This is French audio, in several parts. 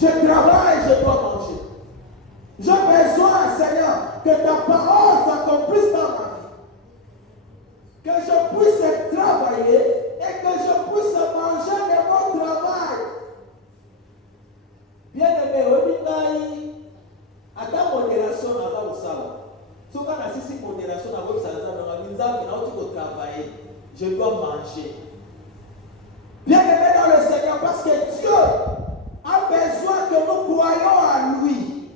Je travaille, je dois manger. J'ai besoin, Seigneur, que ta parole s'accomplisse dans ma vie. Que je puisse travailler et que je puisse manger de mon travail. Bien-aimé, Ominai, à ta modération, à ta moussala. Si on a une modération, à votre travailler, je dois manger. Bien-aimé dans le Seigneur, parce que Dieu a besoin que nous croyions à lui.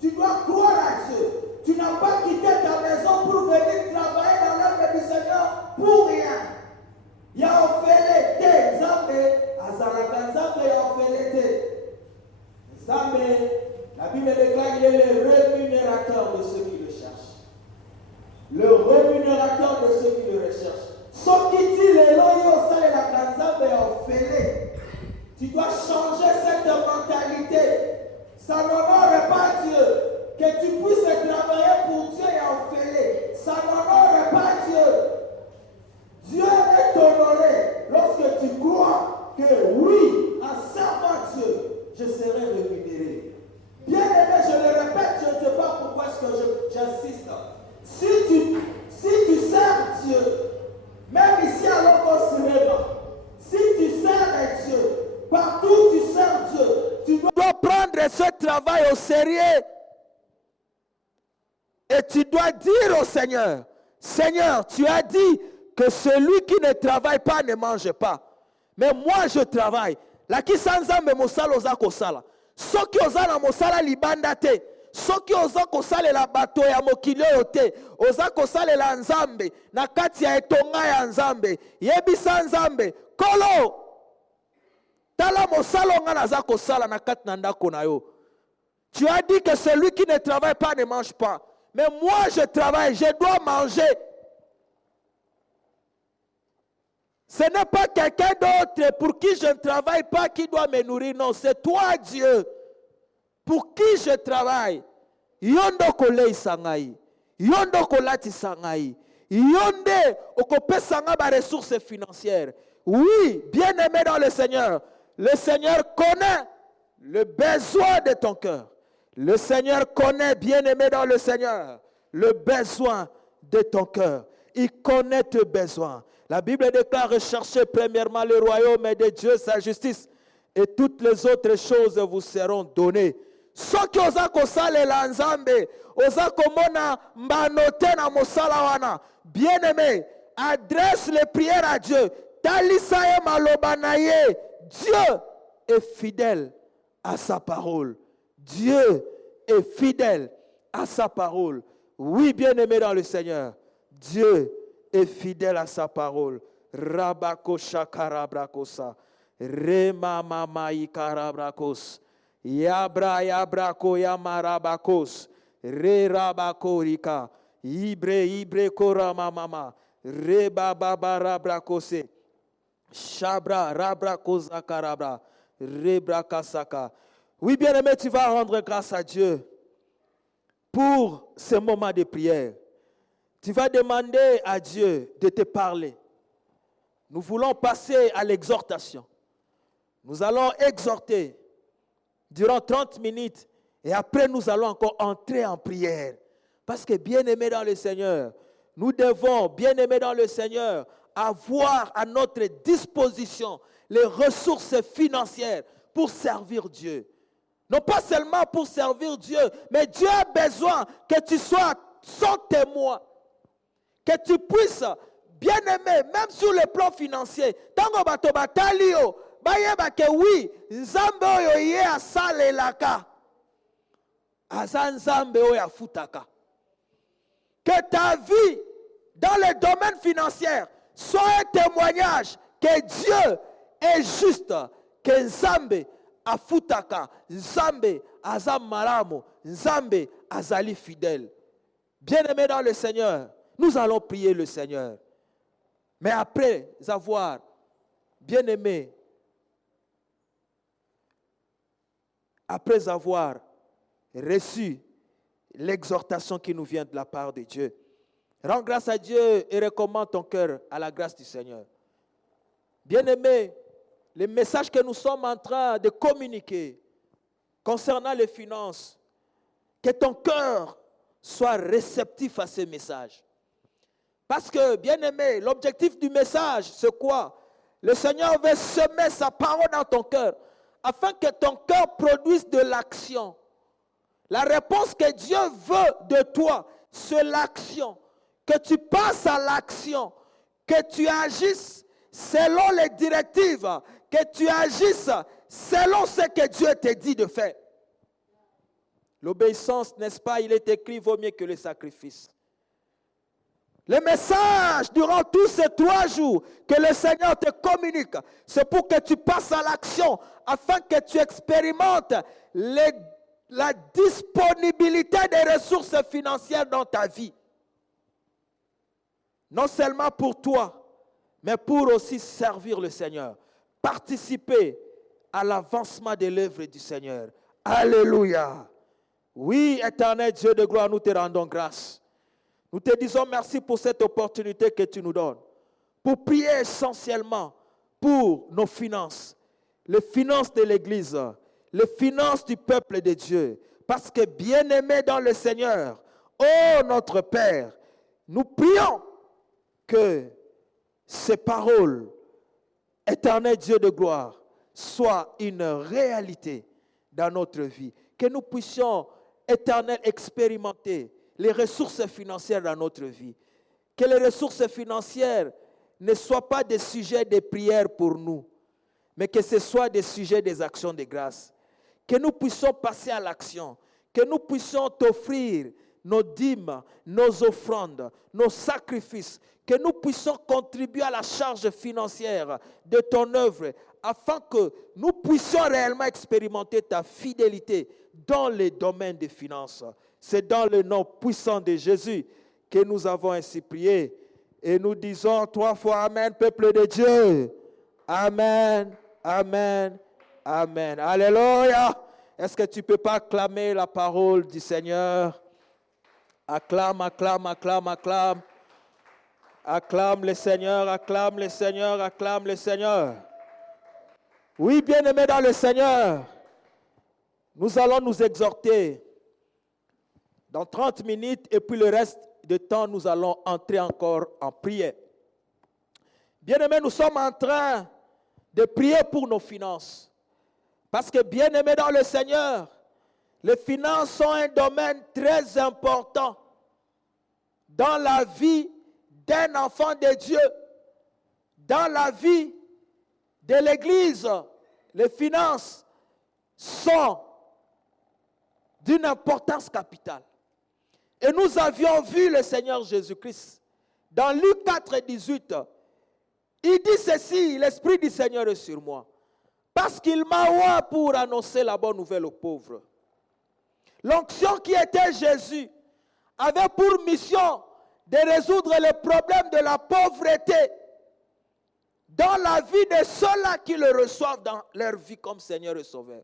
Tu dois croire à Dieu. Tu n'as pas quitté ta maison pour venir travailler dans l'œuvre du Seigneur pour rien. Il y a offert l'été, Zambé, Azalaka, Zambé a offert l'été. Zambé, la Bible déclare qu'il est le rémunérateur de ceux qui le cherchent. Le rémunérateur de ceux qui le recherchent. Ce qui dit le loyo, ça est la Kanzambé a offert. Tu dois changer cette mentalité. Ça n'honore pas Dieu. Que tu puisses travailler pour Dieu et offrir. Ça n'honore pas Dieu. Dieu est honoré lorsque tu crois que oui, en servant Dieu, je serai rémunéré. Bien aimé, je le répète, je ne sais pas pourquoi est-ce que j'insiste. Si tu sers Dieu, même ici à l'Ocosirema, si tu sers Dieu, partout où tu sers Dieu, tu dois prendre ce travail au sérieux. Et tu dois dire au Seigneur, Seigneur, tu as dit que celui qui ne travaille pas ne mange pas. Mais moi je travaille. La qui sanzambe mosala oza kosala. Soki oza na mosala libanda te. Soki oza kosala la bato ya mokili oyo te. Oza kosala la nzambe na kati ya etonga ya nzambe. Yebisa nzambe. Kolo. Tala mosala nga naza kosala na kati na ndako na yo. Tu as dit que celui qui ne travaille pas ne mange pas. Mais moi je travaille, je dois manger. Ce n'est pas quelqu'un d'autre pour qui je ne travaille pas qui doit me nourrir. Non, c'est toi Dieu. Pour qui je travaille. Yondo kolei sangai. Yondo kolati sangai. Yonde okopesanga ba ressources financières. Oui, bien-aimé dans le Seigneur connaît le besoin de ton cœur. Le Seigneur connaît, bien-aimé dans le Seigneur, le besoin de ton cœur. Il connaît tes besoins. La Bible déclare rechercher premièrement le royaume de Dieu, sa justice, et toutes les autres choses vous seront données. Soki oza kosala la nzambe, oza komona mbanote na mosala wana. Bien-aimé, adresse les prières à Dieu. Talisa ye maloba na ye. Dieu est fidèle à sa parole. Dieu est fidèle à sa parole. Oui, bien-aimé dans le Seigneur, Dieu est fidèle à sa parole. Rabako shakarabrakosa. Rema mama ikarabrakos. Yabra yabrako yamarabakos. Re rabako rika. Ibre korama mama. Re baba rabrakose. Shabra rabrakosa karabra. Rebrakasaka. Oui, bien-aimé, tu vas rendre grâce à Dieu pour ce moment de prière. Tu vas demander à Dieu de te parler. Nous voulons passer à l'exhortation. Nous allons exhorter durant 30 minutes et après nous allons encore entrer en prière. Parce que bien-aimés dans le Seigneur, nous devons, bien-aimés dans le Seigneur, avoir à notre disposition les ressources financières pour servir Dieu. Non pas seulement pour servir Dieu, mais Dieu a besoin que tu sois son témoin. Que tu puisses, bien aimer, même sur le plan financier. Tango bato batalio, bayeba ke oui, nzambe oyo ye asalelaka. Aza nzambe oyo afutaka. Que ta vie, dans le domaine financier, soit un témoignage que Dieu est juste, que nzambe afutaka, nzambe azam malamo, nzambe azali fidèle. Bien-aimés dans le Seigneur, nous allons prier le Seigneur. Mais après avoir, bien-aimés, après avoir reçu l'exhortation qui nous vient de la part de Dieu, rends grâce à Dieu et recommande ton cœur à la grâce du Seigneur. Bien-aimés, le message que nous sommes en train de communiquer concernant les finances, que ton cœur soit réceptif à ces messages. Parce que, bien-aimé, l'objectif du message, c'est quoi? Le Seigneur veut semer sa parole dans ton cœur, afin que ton cœur produise de l'action. La réponse que Dieu veut de toi, c'est l'action. Que tu passes à l'action, que tu agisses selon les directives, que tu agisses selon ce que Dieu te dit de faire. L'obéissance, n'est-ce pas, il est écrit, vaut mieux que le sacrifice. Le message durant tous ces 3 jours que le Seigneur te communique, c'est pour que tu passes à l'action, afin que tu expérimentes la disponibilité des ressources financières dans ta vie. Non seulement pour toi, mais pour aussi servir le Seigneur. Participer à l'avancement de l'œuvre du Seigneur. Alléluia. Oui, éternel Dieu de gloire, nous te rendons grâce. Nous te disons merci pour cette opportunité que tu nous donnes. Pour prier essentiellement pour nos finances. Les finances de l'Église. Les finances du peuple de Dieu. Parce que bien-aimés dans le Seigneur, ô notre Père, nous prions que ces paroles, éternel Dieu de gloire, soient une réalité dans notre vie. Que nous puissions, éternel, expérimenter les ressources financières dans notre vie. Que les ressources financières ne soient pas des sujets de prière pour nous, mais que ce soit des sujets des actions de grâce. Que nous puissions passer à l'action, que nous puissions t'offrir nos dîmes, nos offrandes, nos sacrifices, que nous puissions contribuer à la charge financière de ton œuvre, afin que nous puissions réellement expérimenter ta fidélité dans les domaines des finances. C'est dans le nom puissant de Jésus que nous avons ainsi prié. Et nous disons 3 fois Amen, peuple de Dieu. Amen, Amen, Amen. Alléluia. Est-ce que tu ne peux pas acclamer la parole du Seigneur? Acclame, acclame, acclame, acclame. Acclame le Seigneur, acclame le Seigneur, acclame le Seigneur. Oui, bien-aimés dans le Seigneur, nous allons nous exhorter dans 30 minutes et puis le reste du temps, nous allons entrer encore en prière. Bien-aimés, nous sommes en train de prier pour nos finances. Parce que, bien-aimés dans le Seigneur, les finances sont un domaine très important dans la vie d'un enfant de Dieu, dans la vie de l'Église. Les finances sont d'une importance capitale. Et nous avions vu le Seigneur Jésus-Christ dans Luc 4, 18. Il dit ceci, l'Esprit du Seigneur est sur moi, parce qu'il m'a oint pour annoncer la bonne nouvelle aux pauvres. L'onction qui était Jésus avait pour mission de résoudre les problèmes de la pauvreté dans la vie de ceux-là qui le reçoivent dans leur vie comme Seigneur et Sauveur.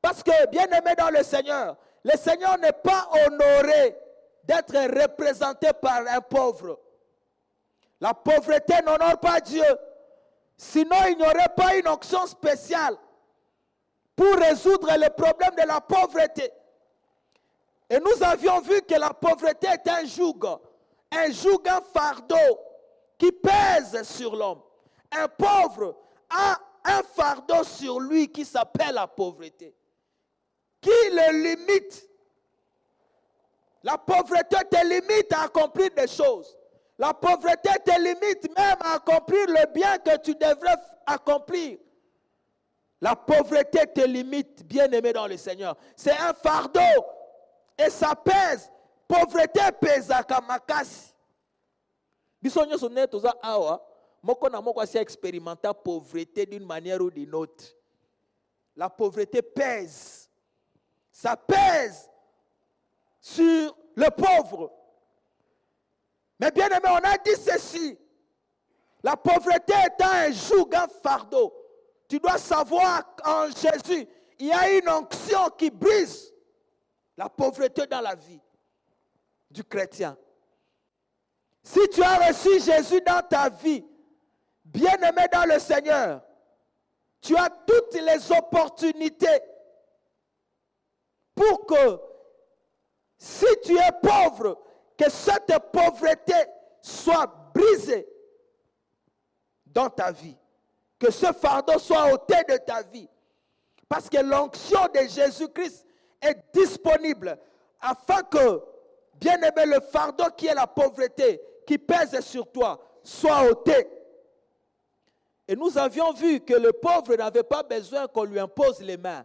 Parce que, bien-aimé dans le Seigneur n'est pas honoré d'être représenté par un pauvre. La pauvreté n'honore pas Dieu. Sinon, il n'y aurait pas une onction spéciale pour résoudre les problèmes de la pauvreté. Et nous avions vu que la pauvreté est un joug, un fardeau qui pèse sur l'homme. Un pauvre a un fardeau sur lui qui s'appelle la pauvreté, qui le limite. La pauvreté te limite à accomplir des choses. La pauvreté te limite même à accomplir le bien que tu devrais accomplir. La pauvreté te limite, bien-aimé dans le Seigneur. C'est un fardeau et ça pèse. Pauvreté pèse à kamakasi. Bisogno sonne toza awa. Moko na moko si expérimenter la pauvreté d'une manière ou d'une autre. La pauvreté pèse. Ça pèse sur le pauvre. Mais bien aimé, on a dit ceci. La pauvreté étant un joug, un fardeau. Tu dois savoir qu'en Jésus, il y a une onction qui brise la pauvreté dans la vie du chrétien. Si tu as reçu Jésus dans ta vie, bien-aimé dans le Seigneur, tu as toutes les opportunités pour que si tu es pauvre, que cette pauvreté soit brisée dans ta vie. Que ce fardeau soit ôté de ta vie. Parce que l'onction de Jésus-Christ est disponible afin que, bien-aimé, le fardeau qui est la pauvreté, qui pèse sur toi, soit ôté. Et nous avions vu que le pauvre n'avait pas besoin qu'on lui impose les mains.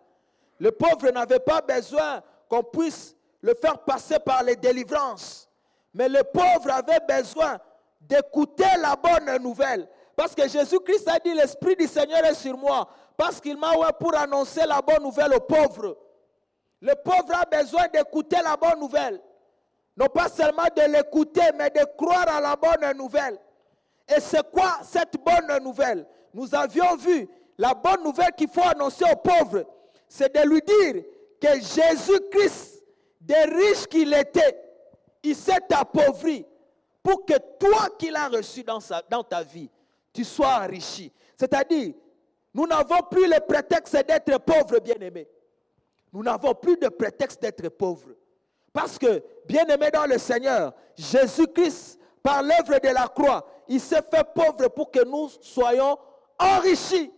Le pauvre n'avait pas besoin qu'on puisse le faire passer par les délivrances. Mais le pauvre avait besoin d'écouter la bonne nouvelle. Parce que Jésus-Christ a dit, l'Esprit du Seigneur est sur moi. Parce qu'il m'a oint pour annoncer la bonne nouvelle aux pauvres. Le pauvre a besoin d'écouter la bonne nouvelle. Non pas seulement de l'écouter, mais de croire à la bonne nouvelle. Et c'est quoi cette bonne nouvelle? Nous avions vu la bonne nouvelle qu'il faut annoncer aux pauvres. C'est de lui dire que Jésus-Christ, des riches qu'il était, il s'est appauvri pour que toi qui l'as reçu dans ta vie, tu sois enrichi. C'est-à-dire, nous n'avons plus le prétexte d'être pauvres, bien-aimés. Nous n'avons plus de prétexte d'être pauvres. Parce que, bien-aimés dans le Seigneur, Jésus-Christ, par l'œuvre de la croix, il s'est fait pauvre pour que nous soyons enrichis.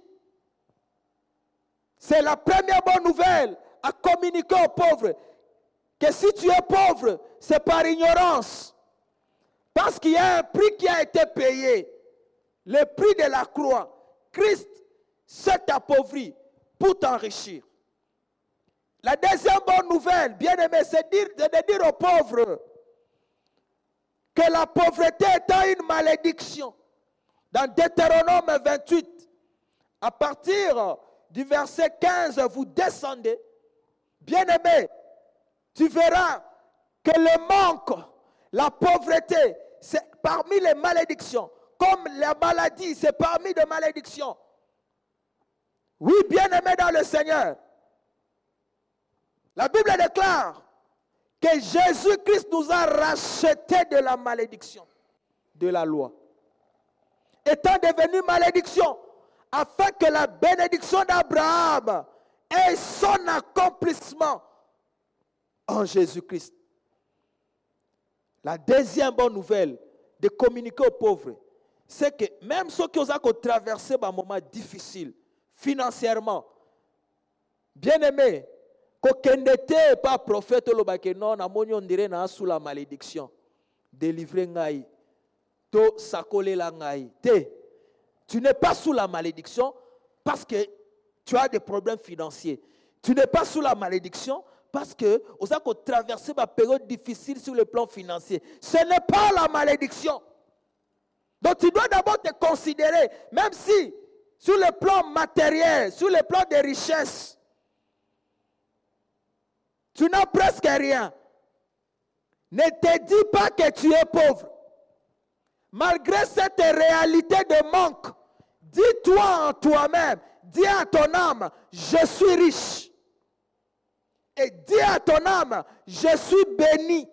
C'est la première bonne nouvelle à communiquer aux pauvres. Que si tu es pauvre, c'est par ignorance. Parce qu'il y a un prix qui a été payé. Le prix de la croix. Christ s'est appauvri pour t'enrichir. La deuxième bonne nouvelle, bien aimé, c'est de dire aux pauvres que la pauvreté étant une malédiction. Dans Deutéronome 28, à partir du verset 15, vous descendez. Bien aimé, tu verras que le manque, la pauvreté, c'est parmi les malédictions. Comme la maladie, c'est parmi les malédictions. Oui, bien aimé dans le Seigneur. La Bible déclare que Jésus-Christ nous a rachetés de la malédiction de la loi. Étant devenu malédiction, afin que la bénédiction d'Abraham ait son accomplissement en Jésus-Christ. La deuxième bonne nouvelle de communiquer aux pauvres, c'est que même ceux qui ont traversé un moment difficile, financièrement, bien aimé, qu'aucun n'était pas prophète, non, on dirait sous la malédiction. Délivrer ngai, to sakole la ngai. Tu n'es pas sous la malédiction parce que tu as des problèmes financiers. Tu n'es pas sous la malédiction parce que vous avez traversé une période difficile sur le plan financier. Ce n'est pas la malédiction. Donc tu dois d'abord te considérer, même si sur le plan matériel, sur le plan des richesses, tu n'as presque rien. Ne te dis pas que tu es pauvre. Malgré cette réalité de manque, dis-toi en toi-même, dis à ton âme, je suis riche. Et dis à ton âme, je suis béni.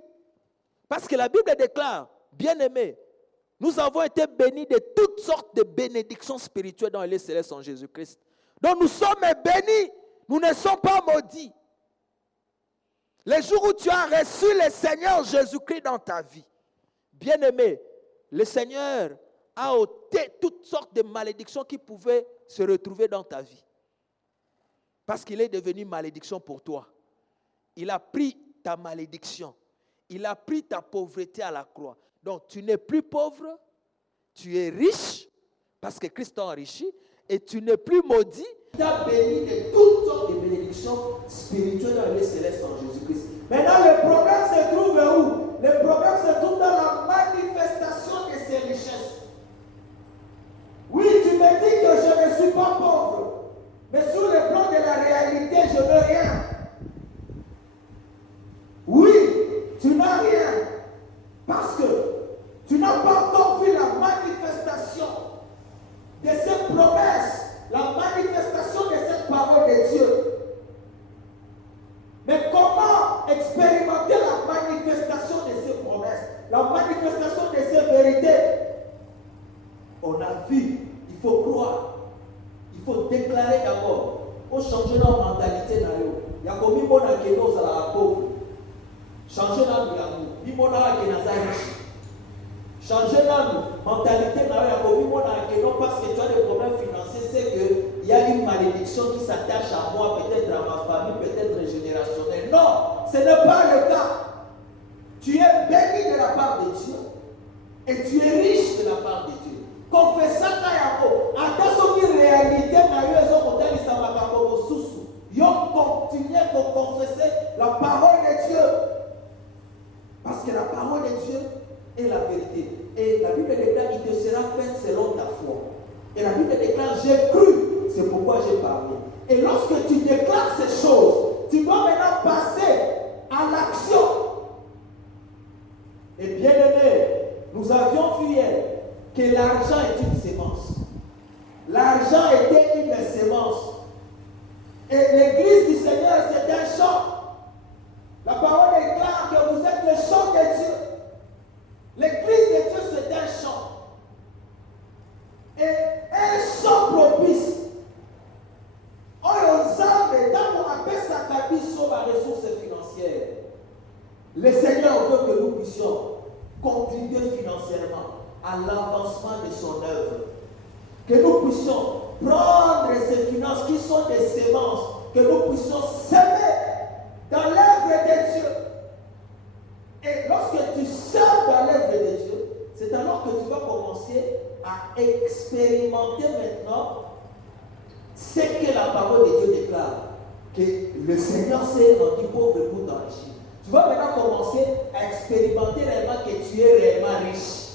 Parce que la Bible déclare, bien-aimé, nous avons été bénis de toutes sortes de bénédictions spirituelles dans les célestes en Jésus-Christ. Donc nous sommes bénis, nous ne sommes pas maudits. Les jours où tu as reçu le Seigneur Jésus-Christ dans ta vie, bien-aimé, le Seigneur a ôté toutes sortes de malédictions qui pouvaient se retrouver dans ta vie. Parce qu'il est devenu malédiction pour toi. Il a pris ta malédiction. Il a pris ta pauvreté à la croix. Donc tu n'es plus pauvre, tu es riche, parce que Christ t'a enrichi, et tu n'es plus maudit. Tu as béni de toutes sortes de bénédictions spirituelles dans les célestes en Jésus-Christ. Maintenant, le problème se trouve où? Le problème se trouve dans la manifestation de ces richesses. Oui, tu me dis que je ne suis pas pauvre, mais sur le plan de la réalité, je n'ai rien. Oui, tu n'as rien, parce que tu n'as pas encore vu la manifestation de cette promesse, la manifestation de cette parole de Dieu. Mais comment expérimenter la manifestation de ces promesses, la manifestation de ces vérités? On a vu, il faut croire, il faut déclarer d'abord, il faut changer leur mentalité. Il y a nakomi mona ke ozala pauvre. Changer l'amour. Bimona ke nazariche. Changer la mentalité parce que tu as des problèmes financiers, c'est qu'il y a une malédiction qui s'attache à moi, peut-être à ma famille, peut-être générationnelle. Non, ce n'est pas le cas. Tu es béni de la part de Dieu et tu es riche de la part de Dieu. Confessant ta yako, attention qui réalité na yo ezokotali sa makambo mosusu. Yo continuez à confesser la parole de Dieu. Parce que la parole de Dieu est la vérité. Et la Bible déclare, il te sera fait selon ta foi. Et la Bible déclare, j'ai cru, c'est pourquoi j'ai parlé. Et lorsque tu déclares ces choses, tu dois maintenant passer à l'action. Et bien aimé, nous avions vu hier que l'argent est une sémence. L'argent était une sémence. Et l'église du Seigneur, c'est un champ. La parole déclare que vous êtes le champ de Dieu. L'église de Dieu, c'est un champ. Et un champ propice. On ensemble, dans mon appel Sakabi sur la ressource financière. Le Seigneur veut que nous puissions contribuer financièrement à l'avancement de son œuvre. Que nous puissions prendre ces finances qui sont des semences, que nous puissions semer dans l'œuvre de Dieu. Et lorsque tu sers dans l'œuvre de Dieu, c'est alors que tu vas commencer à expérimenter maintenant ce que la parole de Dieu déclare. Que le Seigneur s'est rendu pauvre pour t'enrichir. Tu vas maintenant commencer à expérimenter réellement que tu es réellement riche.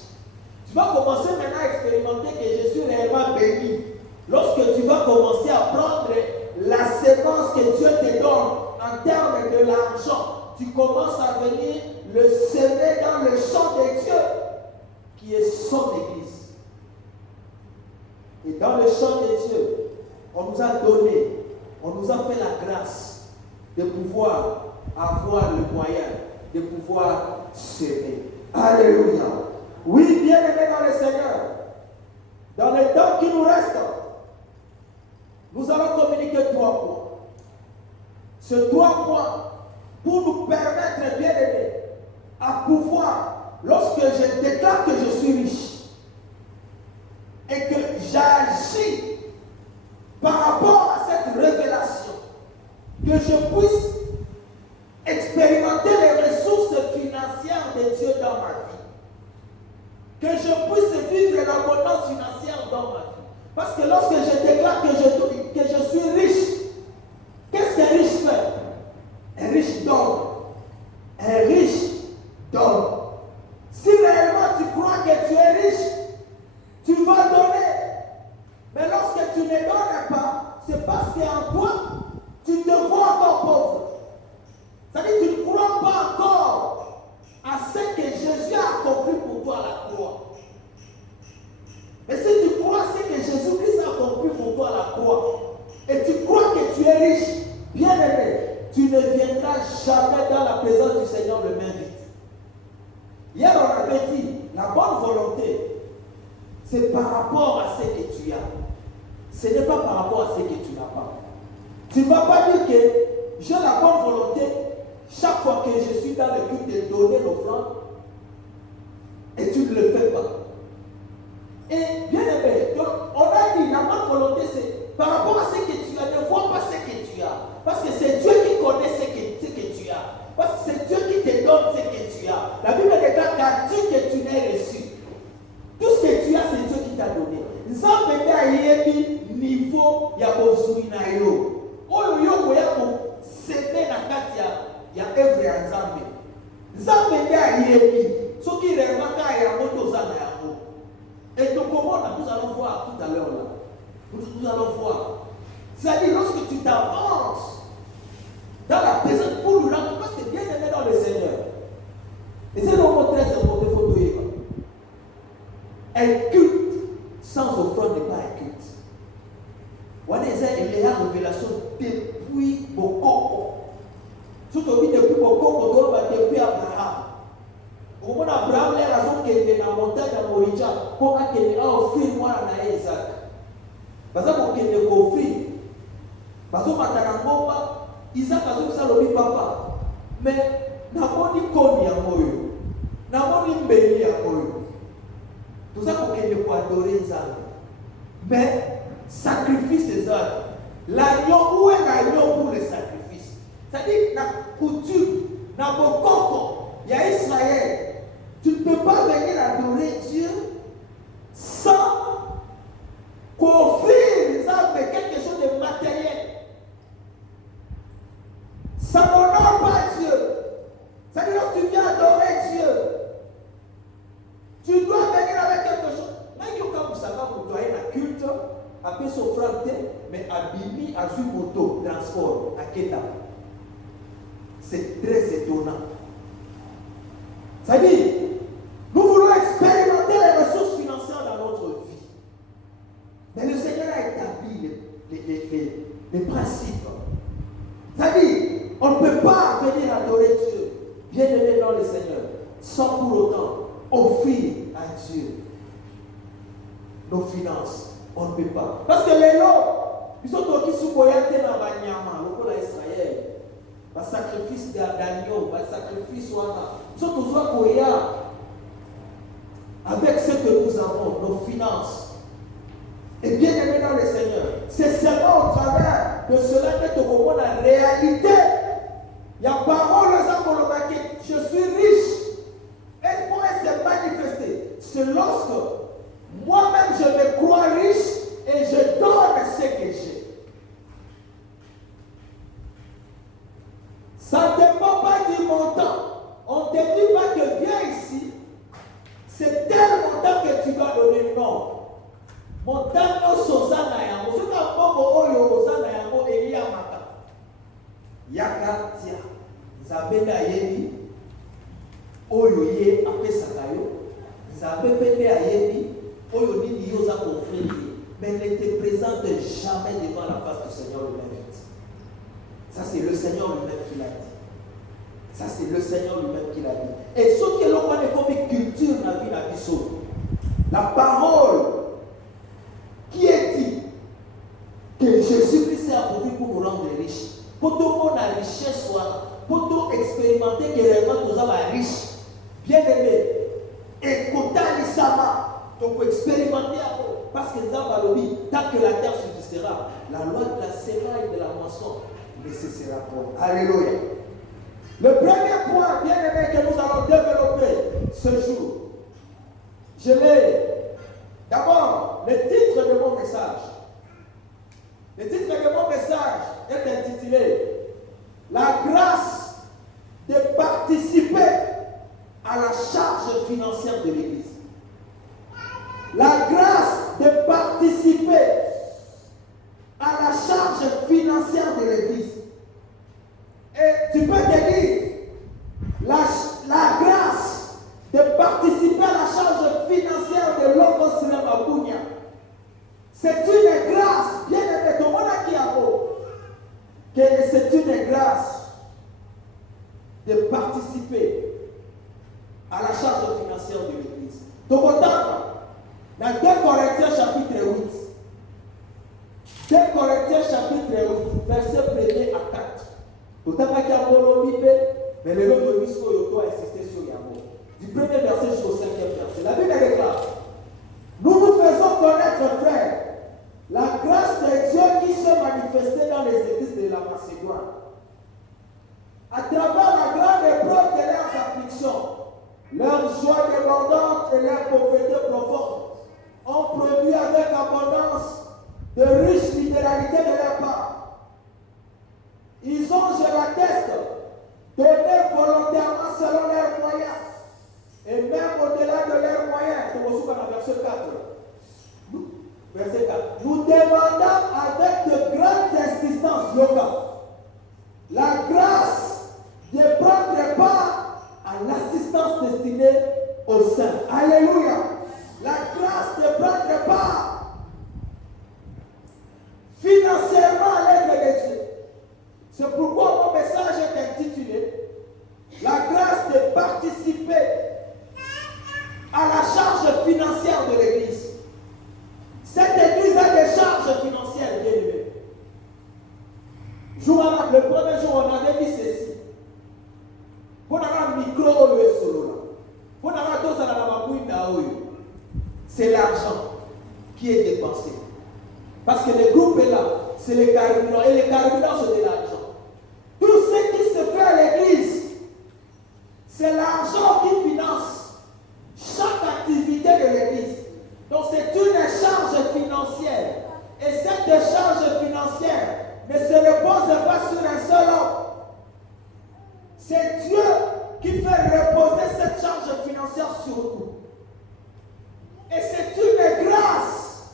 Tu vas commencer maintenant à expérimenter que je suis réellement béni. Lorsque tu vas commencer à prendre la sémence que Dieu te donne en termes de l'argent, tu commences à venir le semer dans le champ de Dieu, qui est son Église. Et dans le champ de Dieu, on nous a donné, on nous a fait la grâce de pouvoir avoir le moyen de pouvoir semer. Alléluia. Oui, bien aimé dans le Seigneur, dans le temps qui nous reste, nous allons communiquer 3 points. Ces 3 points pour nous permettre, bien aimé, à pouvoir, lorsque je déclare que je suis riche et que j'agis par rapport à cette révélation, que je puisse expérimenter les ressources financières de Dieu dans ma vie, que je puisse vivre l'abondance financière dans ma vie. Parce que lorsque je déclare que je suis riche, qu'est-ce qu'un riche fait? Un riche donne. Un riche donne. Si réellement tu crois que tu es riche, tu vas donner. Mais lorsque tu ne donnes pas, c'est parce qu'en toi, tu te vois encore pauvre. C'est-à-dire que tu ne crois pas encore à ce que Jésus a accompli pour toi à la croix. Et si tu crois ce que Jésus-Christ a accompli pour toi à la croix, et tu crois que tu es riche, bien aimé, tu ne viendras jamais dans la présence du Seigneur le main vide. Hier, on avait dit, la bonne volonté, c'est par rapport à ce que tu as. Ce n'est pas par rapport à ce que tu n'as pas. Tu ne vas pas dire que j'ai la bonne volonté chaque fois que je suis dans le culte de donner l'offrande et tu ne le fais pas. Et bien aimé, donc on a dit la bonne volonté c'est par rapport à ce que tu as, ne vois pas ce que tu as. Parce que c'est Dieu qui connaît ce que tu as. Parce que c'est Dieu qui te donne ce que tu as. La Bible déclare qu'à Dieu que tu n'as reçu. Tout ce que tu as, c'est Dieu qui t'a donné. Nzambe nde ayebi niveau ya kozwi na yo. Oyo yo koya ko seme na kati ya œuvre ya Nzambe. Nzambe nde ayebi soki remaka ya moto za na yango. Et donc nous allons voir tout à l'heure là. Nous allons voir. C'est-à-dire lorsque tu t'avances dans la présence pour nous rendre, parce que bien aimé dans le Seigneur. Et c'est le mot très important, il faut dire. Un culte sans offrande n'est pas un culte. Voilà, il y a une révélation depuis Bokoko. Surtout depuis Bokoko, depuis Abraham. Au moment d'Abraham, il y a raison qu'il est dans la montagne de Moïja pour qu'il a offert moi à Isaac. Parce qu'il a offert. Parce que Isaac a dit ça le papa. Mais namoni komi ya moyo. Namoni mbeli ya moyo. Tout ça pour qu'il puisse adorer Nzambe. Mais sacrifice des œuvres. L'agneau, où est l'agneau pour le sacrifice? C'est-à-dire, la coutume, la bokoko, il y a Israël. Tu ne peux pas venir adorer Dieu sans qu'offrir quelque chose de matériel. Ça n'honore pas Dieu. C'est-à-dire, lorsque tu viens adorer Dieu, tu dois venir avec quelque chose. Même quand vous savez pour toi, il y a un culte, après son frère, mais Abimi a vu moto, transport, à Keta. C'est très étonnant. C'est-à-dire, nous voulons expérimenter les ressources financières dans notre vie. Mais le Seigneur a établi les principes. C'est-à-dire, on ne peut pas venir adorer Dieu, bien aimé dans le Seigneur, sans pour autant offrir à Dieu nos finances. On ne peut pas. Parce que les lots, ils sont aussi sous Boyate dans Banyama, le peuple d'Israël. Le sacrifice d'agneau, le sacrifice Wana. Ils sont toujours Boyate. Avec ce que nous avons, nos finances. Et bien aimé dans le Seigneur, c'est seulement au travers de cela que tu comprends la réalité. Il y a parole aux je suis riche. Et pourquoi s'est manifesté? C'est lorsque moi-même je me crois riche et je donne ce que j'ai. Ça ne dépend pas du montant. On ne te dit pas que viens ici, c'est tel montant que tu dois donner. Non. Montant no sozana yango. Ce qu'on peut oyo ozana yango elia mata. Yaka tia. Zabena yebi. Oyo ye apesaka yo. Zabe pete ayebi. Oyo nini yoza confrérie. Mais ne te présente jamais devant la face du Seigneur lui-même. Ça c'est le Seigneur lui-même qui l'a dit. Ça c'est le Seigneur lui-même qui l'a dit. Et ce que l'on connaît comme culture dans la vie de Bissot. La parole qui est dit que Jésus-Christ est apparu pour nous rendre riches. Pour tout le monde la richesse soit, pour tout expérimenter que réellement nous sommes riches. Bien aimé. Et quand tu as donc expérimenter parce que nous avons dit, tant que la terre subsistera, la loi de la séraille et de la moisson ne cessera pas. Alléluia. Le premier point, bien aimé, que nous allons développer ce jour, je l'ai. D'abord, le titre de mon message. Le titre de mon message est intitulé La grâce de participer à la charge financière de l'Église. La grâce de participer à la charge financière de l'Église. Et tu peux te dire, la grâce de participer à la charge financière de l'homme cinéma Bounia. C'est une grâce, bien aimé, tout le monde qui a beau, que c'est une grâce de participer à la charge financière de l'Église. Donc, autant, dans 2 Corinthiens chapitre 8, 2 Corinthiens chapitre 8, verset 1er à 4. Tout à fait, mais le lot de l'histoire, il doit insister sur Yahweh. Du premier verset jusqu'au 5e verset. La Bible déclare, nous vous faisons connaître, frères, la grâce de Dieu qui s'est manifestée dans les églises de la Macédoine. À travers la grande épreuve de leurs afflictions, leur joie débordante et leur pauvreté profonde ont produit avec abondance de riches libéralités de leur part. Ils ont, je l'atteste, donné volontairement selon leurs moyens. Et même au-delà de leurs moyens, c'est aussi dans le verset 4. Verset 4. Nous demandons avec de grandes insistances locales la grâce de prendre part à l'assistance destinée aux saints. Alléluia. La grâce de prendre part financièrement à l'œuvre de Dieu. C'est pourquoi mon message est intitulé La grâce de participer à la charge financière de l'Église. Cette Église a des charges financières, bien aimées. Le premier jour c'est l'argent qui est dépensé. Parce que le groupe est là, c'est les carburants, et les carburants, c'est de l'argent. Tout ce qui se fait à l'église, c'est l'argent qui finance chaque activité de l'église. Donc c'est une charge financière. Et cette charge financière ne se repose pas sur un seul homme. C'est Dieu qui fait reposer cette charge financière sur nous. Et c'est une grâce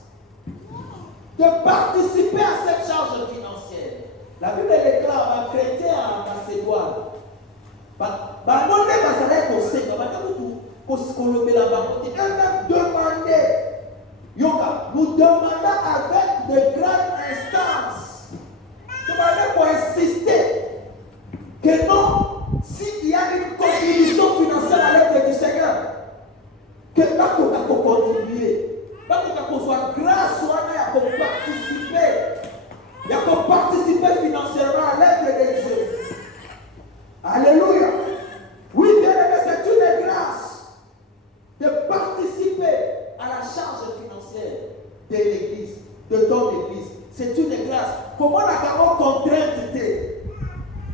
de participer à cette charge financière. La Bible déclare, un chrétien en Macédoine, nous demandons avec de grandes instances, demandons pour insister que non, s'il y a une contribution financière à l'œuvre du Seigneur, que nous qu'on contribuer, qu'on soit grâce à qu'on participer, il y a qu'on participer financièrement à l'œuvre de Dieu. Alléluia. Oui, bien aimé, c'est une grâce de participer à la charge financière de l'église, de ton église. C'est une grâce. Comment la carrément contrainte était?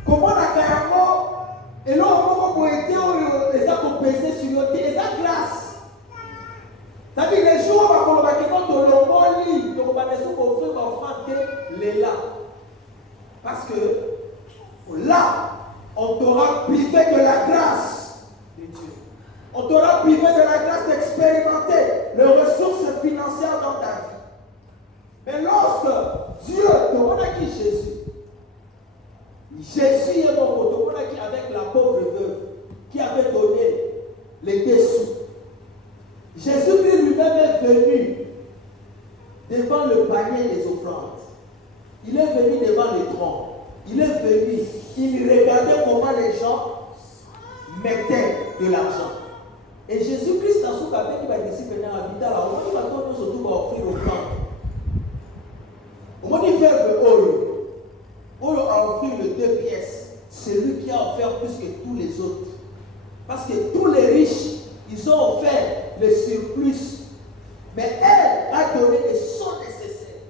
Comment la carrément et là on peut aider les gens pour peser sur le thé. Et ça grâce. C'est-à-dire les jours où on va quand on le bon lit, on va laisser pour offrir l'offrande les là. Parce que là, on t'aura privé de la grâce de Dieu. On t'aura privé de la grâce d'expérimenter les ressources financières dans ta vie. Mais lorsque Dieu te montre qui Jésus est mon côté, avec la pauvre veuve qui avait donné les dessous. Jésus-Christ lui-même est venu devant le panier des offrandes. Il est venu devant le trône. Il est venu, il regardait comment les gens mettaient de l'argent. Et Jésus-Christ, dans son cabine, il va décider de l'habitat là. Il va donner surtout pour offrir l'offrande. Comment il fait le oro? Oro a offert les 2 pièces. C'est lui qui a offert plus que tous les autres. Parce que tous les riches, ils ont offert le surplus. Mais elle a donné le son nécessaire.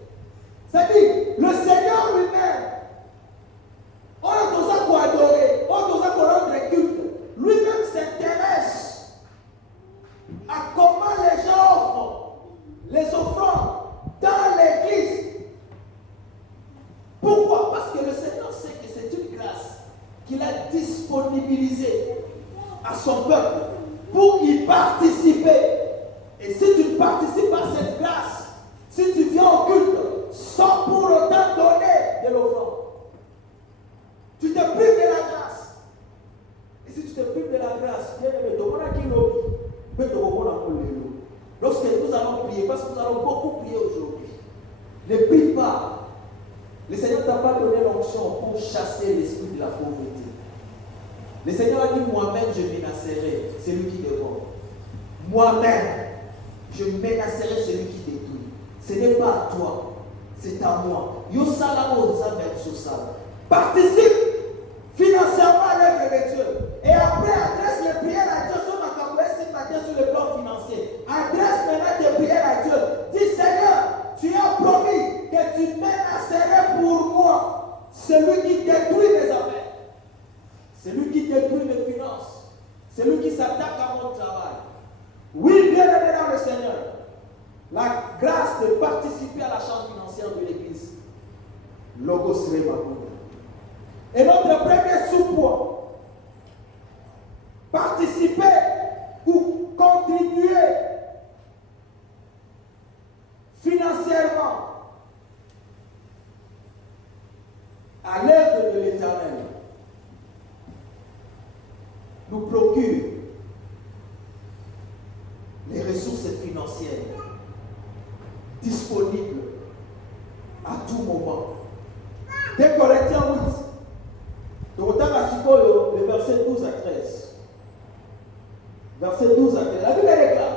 C'est-à-dire, le Seigneur lui-même, on a tout ça pour adorer, on a tout ça pour rendre culte. Lui-même s'intéresse à comment les gens offrent les offrandes dans l'église. Pourquoi? Parce que le Seigneur sait que c'est une grâce qu'il a disponibilisée à son peuple pour y participer. Et si tu ne participes pas à cette grâce, si tu viens au culte sans pour autant donner de l'offrande, tu te prives de la grâce. Et si tu te prives de la grâce, lorsque nous allons prier, parce que nous allons beaucoup prier aujourd'hui, ne prie pas. Le Seigneur ne t'a pas donné l'onction pour chasser l'esprit de la pauvreté. Le Seigneur a dit, moi-même je menacerai celui qui dévore. Moi-même, je menacerai celui qui détruit. Ce n'est pas à toi, c'est à moi. Participe financièrement à l'œuvre de Dieu. Et après, adresse les prières à Dieu sur le plan financier. Adresse maintenant tes prières à Dieu. Dis, Seigneur, tu as promis que tu menacerais pour moi celui qui détruit mes affaires, celui qui détruit mes finances, celui qui s'attaque à mon travail. Oui, bien aimé dans le Seigneur, la grâce de participer à la charge financière de l'Église. Logos Remakouna. Et notre premier sous-point, participer ou contribuer financièrement à l'œuvre de l'Éternel nous procure les ressources financières disponibles à tout moment. 2 Corinthiens 8, le verset 12 à 13. Verset 12 à 13. La Bible est claire.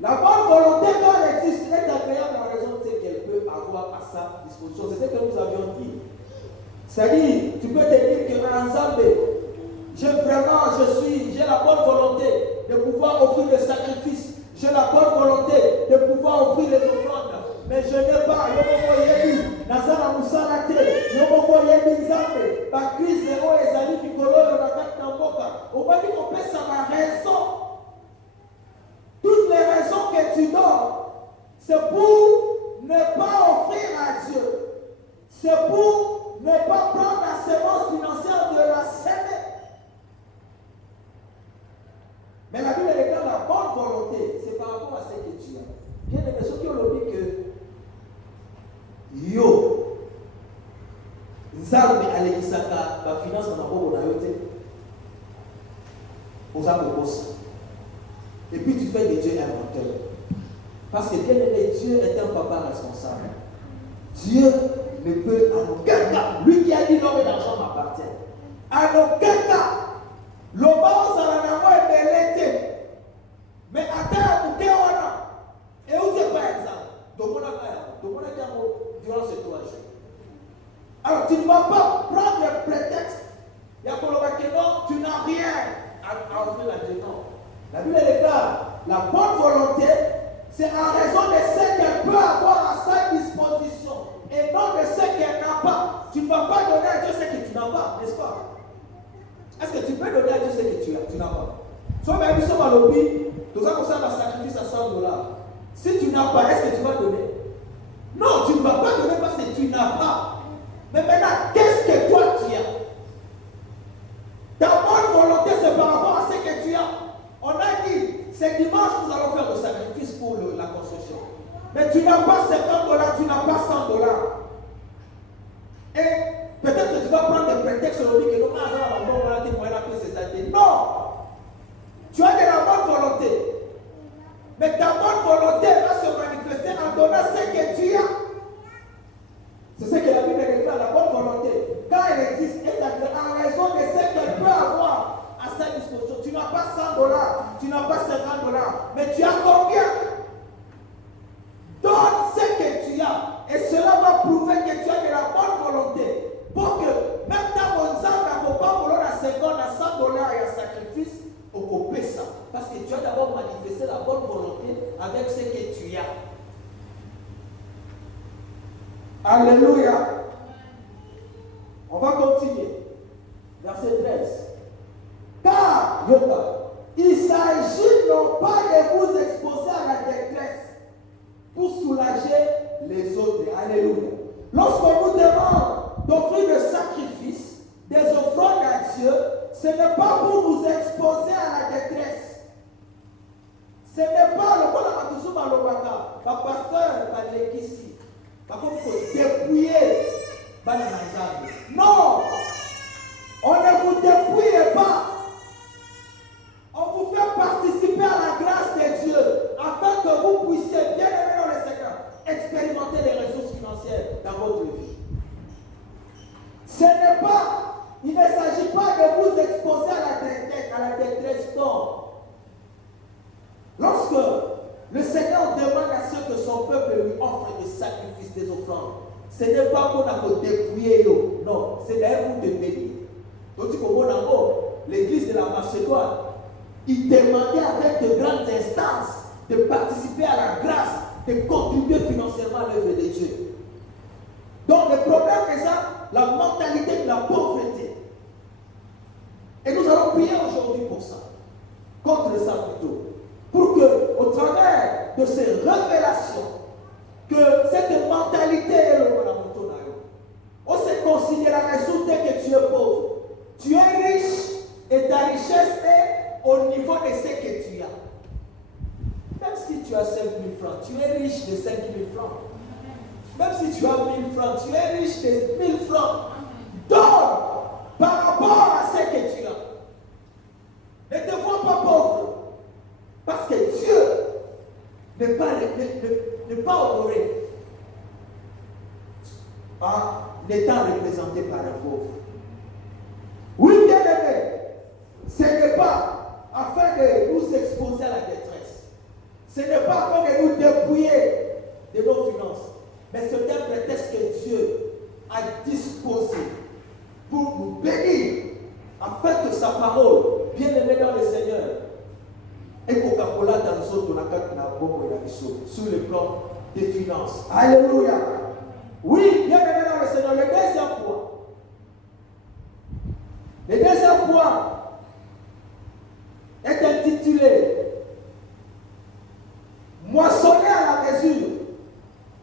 La bonne volonté quand elle existe est agréable en raison de ce qu'elle peut avoir à sa disposition. C'est ce que nous avions dit. C'est-à-dire, tu peux te dire que ensemble, j'ai la bonne volonté de pouvoir offrir le sacrifice. J'ai la bonne volonté mais je n'ai pas. Yomoko yebi, nazala musala te. Yomoko yebi nzambe. Ba crise o ezali mikolo na kati na mboka. Obali kopesa ma raison. Toutes les raisons que tu donnes, c'est pour ne pas offrir à Dieu. C'est pour ne pas prendre la sémence financière de la semer. Mais la Bible regarde la bonne volonté. C'est par rapport à ce que tu as. Bien aimé, ceux qui ont dit que yo, nzambe alekisaka ba finance na maboko na yo te. Oza kokosa. Et puis tu fais de Dieu un menteur. Parce que bien aimé, Dieu est un papa responsable. Dieu ne peut en aucun cas, lui qui a dit l'or et l'argent m'appartient, en aucun cas, l'obéissance à la mort est belette. Mais attends, où est-ce et où c'est par exemple? Donc on a durant ce 3 jours. Alors tu ne vas pas prendre le prétexte. Il y a pour le non, tu n'as rien à offrir à Dieu. Non. La Bible est là. La bonne volonté, c'est en raison de ce qu'elle peut avoir à sa disposition et non de ce qu'elle n'a pas. Tu ne vas pas donner à Dieu ce que tu n'as pas, n'est-ce pas? Est-ce que tu peux donner à Dieu ce que tu n'as pas? Soit même si on va l'obéir, tu vas commencer à sacrifice à $100. Si tu n'as pas, est-ce que tu vas donner? Non, tu ne vas pas donner parce que tu n'as pas. Mais maintenant, qu'est-ce que toi tu as? Ta bonne volonté, c'est par rapport à ce que tu as. On a dit, c'est dimanche, nous allons faire le sacrifice pour la construction. Mais tu n'as pas $50, tu n'as pas $100. Et peut-être que tu vas prendre des prétextes aujourd'hui que nous non! Tu as de la bonne volonté. Mais ta bonne volonté va se manifester en donnant ce que tu as. C'est ce que la Bible déclare, la bonne volonté. Quand elle existe, elle est en raison de ce qu'elle peut avoir à sa disposition. Tu n'as pas $100, tu n'as pas $50, mais tu as combien? Donne ce que tu as. Et cela va prouver que tu as de la bonne volonté. Pour que même ta bonne âme n'a pas voulu la seconde à $100 et un sacrifice, au couper ça. Parce que tu as d'abord manifesté la bonne volonté avec ce que tu as. Alléluia. On va continuer. Verset 13. Car, il s'agit non pas de vous exposer à la détresse pour soulager les autres. Alléluia. Lorsqu'on vous demande d'offrir des sacrifices, des offrandes à Dieu, ce n'est pas pour vous exposer à la détresse. Ce n'est pas le bon amatoussou malobaka, le pasteur Balekisi, pour dépouiller. Non, on ne vous dépouille pas. On vous fait participer à la grâce de Dieu afin que vous puissiez, bien aimer dans le Seigneur, expérimenter les ressources financières dans votre vie. Ce n'est pas, il ne s'agit pas de vous exposer à la détresse. Non. Lorsque le Seigneur demande à ce que son peuple lui offre des sacrifices, des offrandes, ce n'est pas pour nous dépouiller, non, c'est d'ailleurs pour te bénir. Donc, l'église de la Macédoine, il demandait avec de grandes instances de participer à la grâce, de contribuer financièrement à l'œuvre de Dieu. Donc, le problème est ça, la mentalité de la pauvreté. Et nous allons prier aujourd'hui pour ça, contre ça plutôt, pour que, au travers de ces révélations, que cette mentalité est le on se considération que tu es pauvre. Tu es riche et ta richesse est au niveau de ce que tu as. Même si tu as 5 000 francs, tu es riche de 5 000 francs. Même si tu as 1 000 francs, tu es riche de 1 000 francs. Donne par rapport à ce que tu as. Ne te vois pas pauvre. Parce que Dieu n'est pas honoré en étant représenté par un pauvre. Oui, bien aimé, ce n'est pas afin de nous exposer à la détresse. Ce n'est pas afin de nous dépouiller de nos finances. Mais c'est un prétexte que Dieu a disposé pour nous bénir, afin que sa parole, bien aimée dans le Seigneur, et Coca-Cola dans le sur le plan des finances. Alléluia. Oui, bien aimé dans le Seigneur, le deuxième point. Le deuxième point est intitulé moissonner à la mesure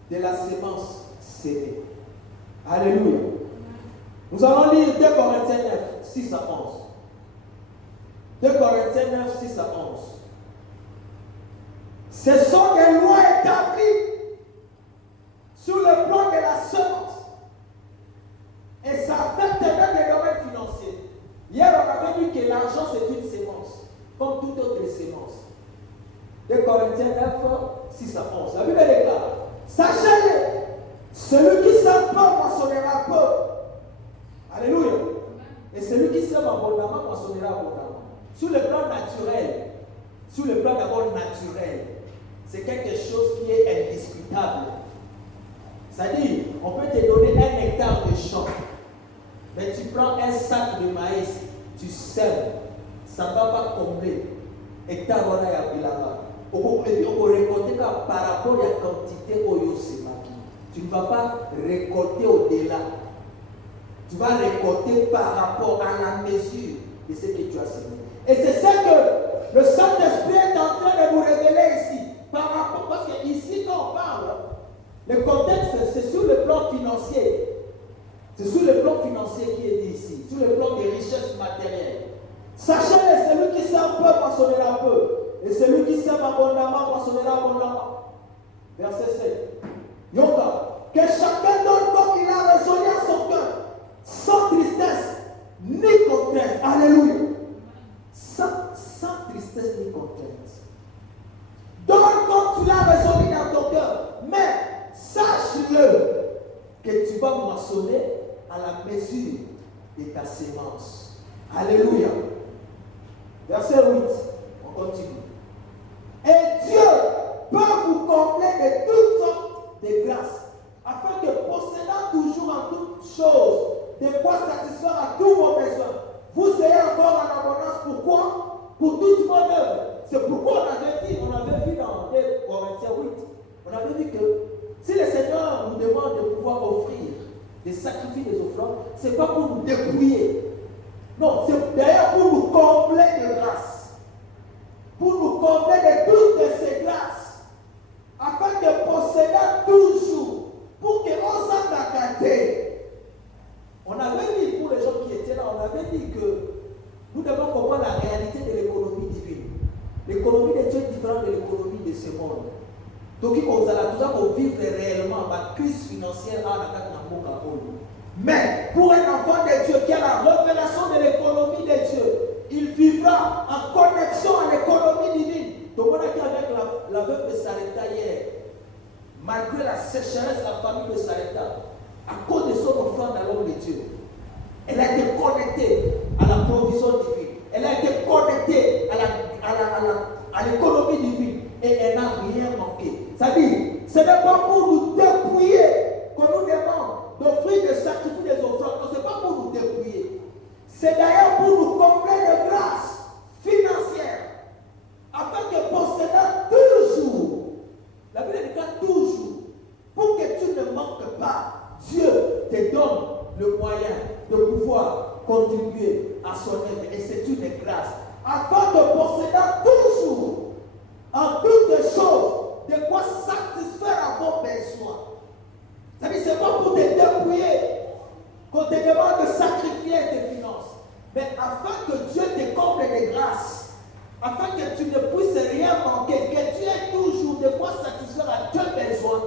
de la sémence sémée. Alléluia. Nous allons lire 2 Corinthiens 9, 6 à 11. 2 Corinthiens 9, 6 à 11. Ce sont des lois établies sur le plan de la semence. Et ça affecte même les domaines financiers. Hier, on avait vu que l'argent, c'est une sémence, comme toute autre sémence. 2 Corinthiens 9, 6 à 11. La Bible déclare, sachez-le, celui qui sème peu moissonnera peu. Alléluia. Et celui qui sème abondamment moissonnera abondamment. Sur le plan naturel, sur le plan d'abord naturel, c'est quelque chose qui est indiscutable. C'est-à-dire, on peut te donner 1 hectare de champ, mais tu prends un sac de maïs, tu sèmes, ça ne va pas combler. Hectare, on a appris là-bas. Et puis, on peut récolter par rapport à la quantité au Yosemaki. Tu ne vas pas récolter au-delà. Tu vas récolter par rapport à la mesure de ce que tu as semé. Et c'est ça que le Saint-Esprit est en train de vous révéler ici. Par rapport, parce qu'ici, quand on parle, le contexte, c'est sur le plan financier. C'est sur le plan financier qui est dit ici, sur le plan des richesses matérielles. Sachez, celui qui sème peu moissonnera peu, et celui qui sème abondamment moissonnera abondamment. Verset 7. Yoga, que chacun donne comme il a résolu à son cœur, sans tristesse ni contrainte. Alléluia. Sans tristesse ni contrainte. Donne comme tu l'as résolu dans ton cœur, mais sache-le que tu vas moissonner à la mesure de ta sémence. Alléluia. Verset 8, on continue. Et Dieu peut vous combler de toutes sortes de grâces, afin que possédant toujours en toutes choses de quoi satisfaire à tous vos besoins, vous ayez encore en abondance. Pourquoi? Pour toute bonne œuvre. C'est pourquoi on avait vu dans 2 Corinthiens 8, on avait vu que si le Seigneur nous demande de pouvoir offrir des sacrifices, des offrandes, ce n'est pas pour nous dépouiller. Non, c'est d'ailleurs pour nous combler de grâce. Pour nous combler de toutes ces grâces. Afin que possédant toujours, pour que on s'en accorde. On avait dit, pour les gens qui étaient là, on avait dit que nous devons comprendre la réalité de l'économie divine. L'économie de Dieu est différente de l'économie de ce monde. Donc, il faut toujours vivre réellement la crise financière à la mais pour un enfant de Dieu qui a la révélation de l'économie de Dieu, il vivra en connexion à l'économie divine. Donc, on a dit avec la veuve de Sarepta hier, malgré la sécheresse de la famille de Sarepta, à cause de son offrande à l'homme de Dieu, elle a été connectée à la provision divine. Elle a été connectée à l'économie divine et elle n'a rien manqué. C'est-à-dire, ce n'est pas pour nous dépouiller qu'on nous demande d'offrir des sacrifices, des offrandes. Ce n'est pas pour nous dépouiller. C'est d'ailleurs pour nous combler de grâce financière, afin que possédant toujours, la Bible dit toujours, pour que tu ne manques pas, Dieu te donne le moyen de pouvoir contribuer à son œuvre. Et c'est une grâce. Afin de posséder toujours, en toutes choses, de quoi satisfaire à vos besoins. C'est-à-dire, ce n'est pas pour te dépouiller qu'on te demande de sacrifier tes finances, mais afin que Dieu te comble de grâce, afin que tu ne puisses rien manquer, que tu aies toujours de quoi satisfaire à tes besoins,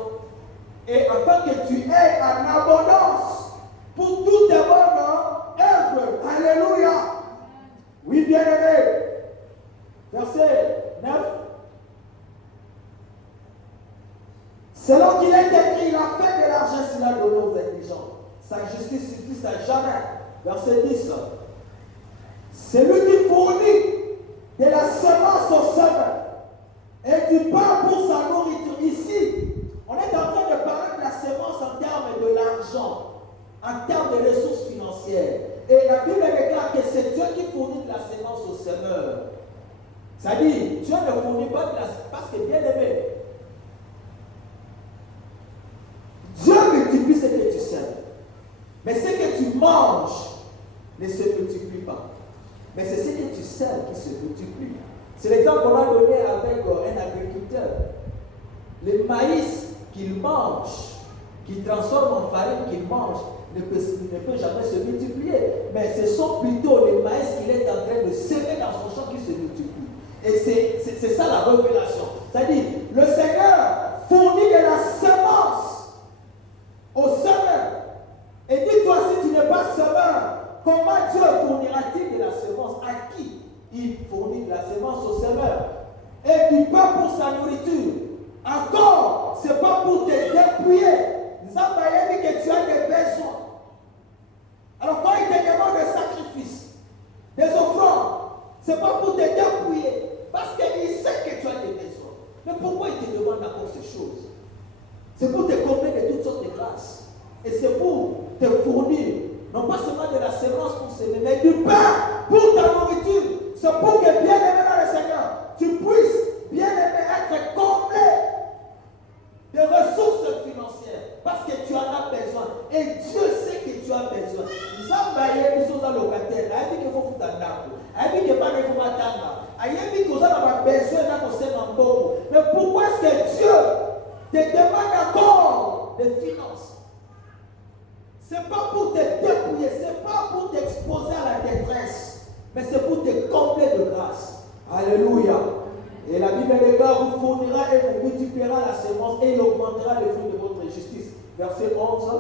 et afin que tu aies en abondance pour toutes tes bonnes œuvres. Alléluia. Oui, bien-aimé. Verset 9. Selon qu'il est écrit, la paix de l'argent sera donnée aux intelligents. Sa justice subsiste à jamais. Verset 10. Celui qui fournit de la semence au semeur et du pain pour sa nourriture. Ici, on est en train de parler de la semence en termes de l'argent, en termes de ressources financières. Et la Bible déclare que c'est Dieu qui fournit de la semence au semeur. C'est-à-dire, Dieu ne fournit pas de la semence, parce que bien aimé, Mais ce que tu manges ne se multiplie pas. Mais c'est ce que tu sèmes qui se multiplie. C'est l'exemple qu'on a donné avec un agriculteur. Le maïs qu'il mange, qu'il transforme en farine qu'il mange, ne peut jamais se multiplier. Mais ce sont plutôt les maïs qu'il est en train de semer dans son champ qui se multiplient. Et c'est ça la révélation. C'est-à-dire, le Seigneur fournit de la semence au semeur. Et dis-toi, si tu n'es pas semeur, comment Dieu fournira-t-il de la semence? À qui il fournit de la semence au semeur? Et du pain pour sa nourriture. Encore, ce n'est pas pour te dépouiller. Zambaye dit que tu as des besoins. Alors quand il te demande des sacrifices, des offrandes, ce n'est pas pour te dépouiller. Parce qu'il sait que tu as des besoins. Mais pourquoi il te demande encore ces choses? C'est pour te combler de toutes sortes de grâces. Et c'est pour te fournir, non pas seulement de la semence pour s'aimer, mais du pain pour ta nourriture. C'est pour que, bien aimé dans le Seigneur, tu puisses, bien aimé, être comblé de ressources financières. Parce que tu en as besoin. Et Dieu sait que tu as besoin. Zambaye, nous sommes locataires. Il dit qu'il faut foutre un arbre. Il dit qu'il faut m'attendre. Il dit qu'on a besoin d'un beaucoup. Mais pourquoi est-ce que Dieu te demande encore des finances? Ce n'est pas pour te dépouiller, ce n'est pas pour t'exposer à la détresse, mais c'est pour te combler de grâce. Alléluia. Et la Bible déclare, vous fournira et vous multipliera la semence et il augmentera le fruit de votre justice. Verset 11.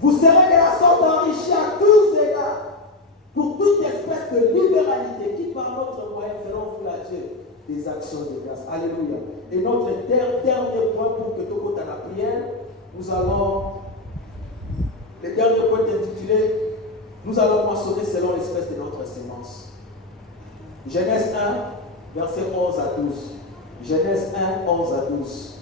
Vous serez de la sorte enrichis à tous égards pour toute espèce de libéralité qui par notre moyen feront offrir à Dieu des actions de grâce. Alléluia. Et notre dernier point pour que tout compte à la prière, nous allons, le dernier point intitulé, nous allons moissonner selon l'espèce de notre semence. Genèse 1, verset 11 à 12. Genèse 1, 11 à 12.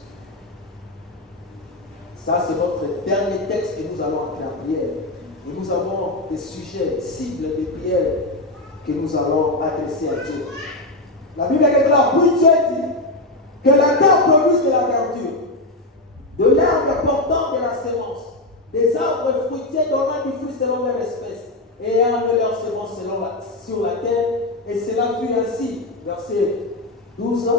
Ça, c'est notre dernier texte et nous allons entrer en prière. Et nous avons des sujets cibles de prière que nous allons adresser à Dieu. La Bible est là, puis Dieu dit que la terre produise de la verdure, de l'herbe portant de la semence, des arbres fruitiers donnant du fruit selon leur espèce, et ayant de leur semence sur la terre, et cela fut ainsi. Verset 12.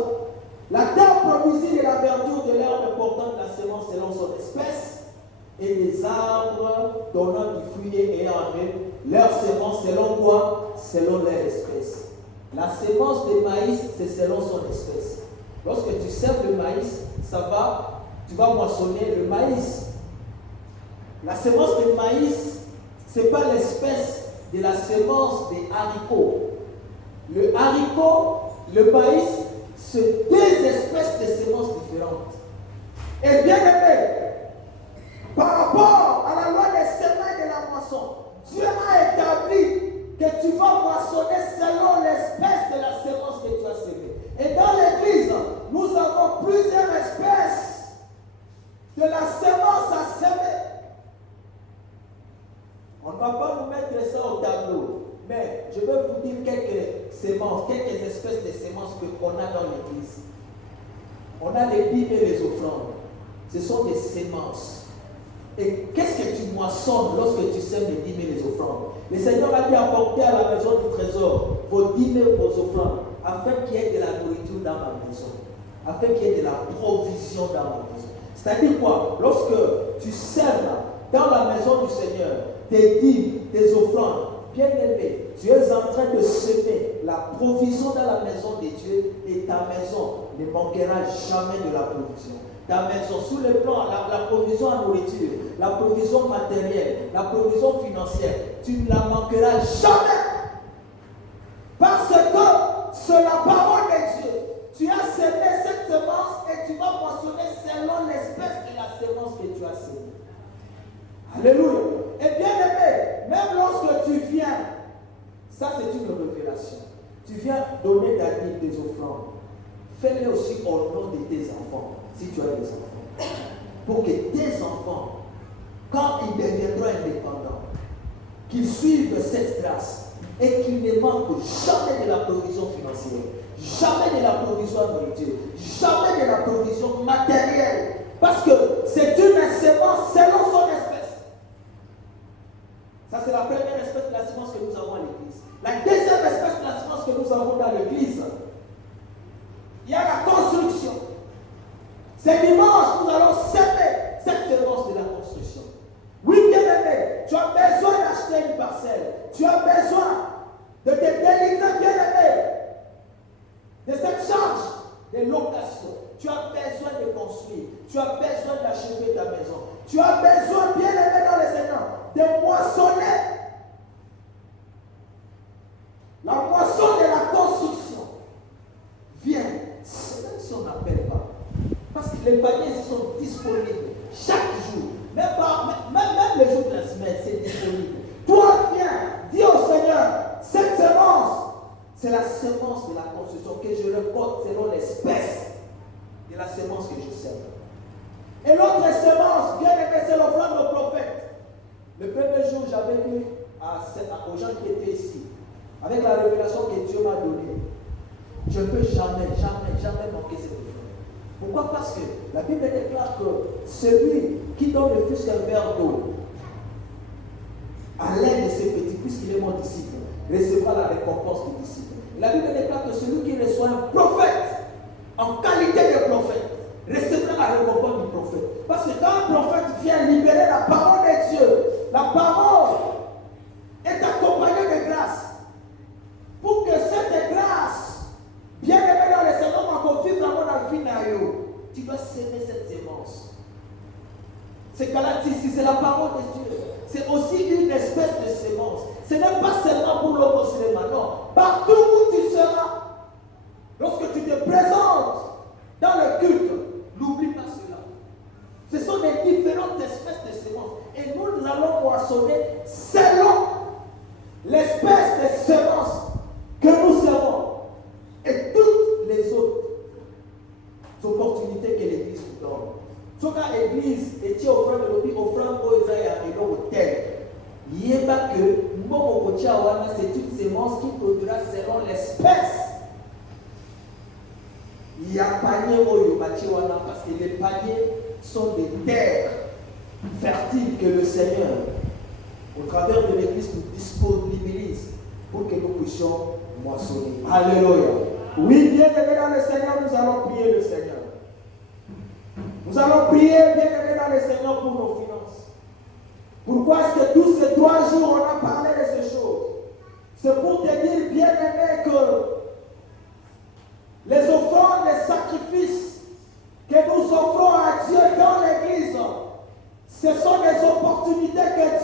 La terre produisit de la verdure de l'herbe portant de la semence selon son espèce, et des arbres donnant du fruit et ayant leur semence selon quoi? Selon leur espèce. La semence de maïs, c'est selon son espèce. Lorsque tu sèmes le maïs, tu vas moissonner le maïs. La semence de maïs, ce n'est pas l'espèce de la semence des haricots. Le haricot, le maïs, c'est deux espèces de semences différentes. Et bien aimé, par rapport à la loi des semaines de la moisson, Dieu a établi que tu vas moissonner selon l'espèce de la semence que tu as semée. Et dans l'église, nous avons plusieurs espèces de la semence à semer. On ne va pas nous mettre ça au tableau, mais je vais vous dire quelques semences, quelques espèces de semences qu'on a dans l'église. On a les dîmes et les offrandes. Ce sont des semences. Et qu'est-ce que tu moissonnes lorsque tu sèmes les dîmes et les offrandes? Le Seigneur a dit apporter à la maison du trésor vos dîmes et vos offrandes, afin qu'il y ait de la nourriture dans ma maison, afin qu'il y ait de la provision dans ma maison. C'est-à-dire quoi? Lorsque tu sèmes dans la maison du Seigneur tes dîmes, tes offrandes, bien aimé, tu es en train de semer la provision dans la maison de Dieu et ta maison ne manquera jamais de la provision. Ta maison, sous le plan, la provision en nourriture, la provision matérielle, la provision financière, tu ne la manqueras jamais. Parce que c'est la parole de Dieu. Tu as semé cette semence et tu vas moissonner selon l'espèce de la semence que tu as semée. Alléluia. Et bien aimé, même lorsque tu viens, ça c'est une révélation. Tu viens donner ta dîme, tes offrandes. Fais-le aussi au nom de tes enfants. Si tu as des enfants, pour que tes enfants, quand ils deviendront indépendants, qu'ils suivent cette grâce et qu'ils ne manquent jamais de la provision financière, jamais de la provision en nourriture, jamais de la provision matérielle, parce que c'est une semence selon son espèce. Ça, c'est la première espèce de la semence que nous avons à l'église. La deuxième espèce de la semence que nous avons dans l'église, il y a la construction. C'est dimanche, nous allons semer cette semence de la construction. Oui, bien-aimé, tu as besoin d'acheter une parcelle. Tu as besoin de te délivrer, bien-aimé, de cette charge de location. Tu as besoin de construire. Tu as besoin d'achever ta maison. Tu as besoin, bien-aimé dans le Seigneur, de moissonner. La moisson de la construction vient, même si on n'appelle pas. Parce que les paniers sont disponibles chaque jour. Même les jours de la semaine, c'est disponible. Toi, viens, dis au Seigneur, cette semence, c'est la semence de la construction que je récolte selon l'espèce de la semence que je sème. Et l'autre semence, bien aimé, c'est l'offrande au prophète. Le premier jour, j'avais dit aux gens qui étaient ici, avec la révélation que Dieu m'a donnée, je ne peux jamais manquer cette offrande. Pourquoi? Parce que la Bible déclare que celui qui donne ne fût qu'un verre d'eau à l'aide de ses petits, puisqu'il est mon disciple, recevra la récompense du disciple. La Bible déclare que celui qui reçoit un prophète en qualité de prophète recevra la récompense du prophète. Parce que quand un prophète vient libérer la parole de Dieu, la parole est accompagnée de grâce. Pour que cette grâce, bien aimée dans le Seigneur, m'a confié dans la vie, tu dois s'aimer cette sémence. C'est ici, c'est la parole de Dieu. C'est aussi une espèce de sémence. Ce n'est pas seulement pour l'homme cinéma, non. Partout où tu seras, lorsque tu te présentes dans le culte, n'oublie pas cela. Ce sont des différentes espèces de semences. Et nous allons moissonner selon l'espèce de semences que nous serons. Et toutes les autres opportunités que l'Église nous donne. Sauf que l'Église est offrande aux Isaïa et non au tel. Il n'y a pas que c'est une sémence qui produira selon l'espèce. Il y a panier au Bachiwana parce que les paniers sont des terres fertiles que le Seigneur, au travers de l'Église, nous disponibilise pour que nous puissions moissonner. Alléluia. Oui, bien aimé dans le Seigneur, nous allons prier le Seigneur. Nous allons prier, bien aimé dans le Seigneur, pour nos finances. Pourquoi est-ce que tous ces 3 jours, on a parlé de ces choses? C'est pour te dire, bien aimé, que les offrandes, les sacrifices que nous offrons à Dieu dans l'Église, ce sont des opportunités que